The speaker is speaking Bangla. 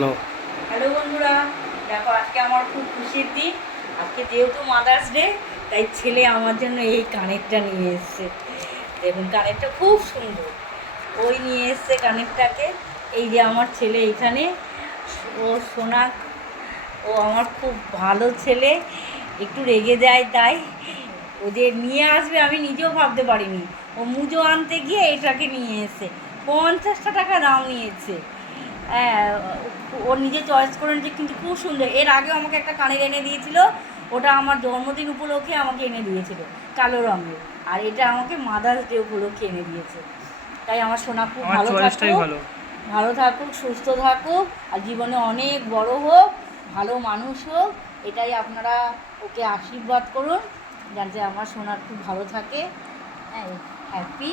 নো। হ্যালো বন্ধুরা, দেখো আজকে আমার খুব খুশির দিন। আজকে যেহেতু মাদার্স ডে, তাই ছেলে আমার জন্য এই কানেরটা নিয়ে এসছে। দেখুন কানেরটা খুব সুন্দর। ওই নিয়ে এসছে কানেরটাকে। এই যে আমার ছেলে এখানে, ও সোনা, ও আমার খুব ভালো ছেলে। একটু রেগে যায় তাই ও যে নিয়ে আসবে আমি নিজেও ভাবতে পারিনি। ও মুজো আনতে গিয়ে এটাকে নিয়ে এসছে। 50টা টাকা দাম নিয়েছে। হ্যাঁ, ও নিজে চয়েস করে নিয়েছে, কিন্তু খুব সুন্দর। এর আগেও আমাকে একটা কানের এনে দিয়েছিল, ওটা আমার জন্মদিন উপলক্ষে আমাকে এনে দিয়েছিল, কালো রঙের। আর এটা আমাকে মাদার্স ডে উপলক্ষে এনে দিয়েছে। তাই আমার সোনা খুব আমার ভালো চয়েসটাই থাকুক, ভালো। ভালো থাকুক, সুস্থ থাকুক, আর জীবনে অনেক বড় হোক, ভালো মানুষ হোক। এটাই আপনারা ওকে আশীর্বাদ করুন, যাতে আমার সোনা খুব ভালো থাকে। হ্যাঁ, হ্যাপি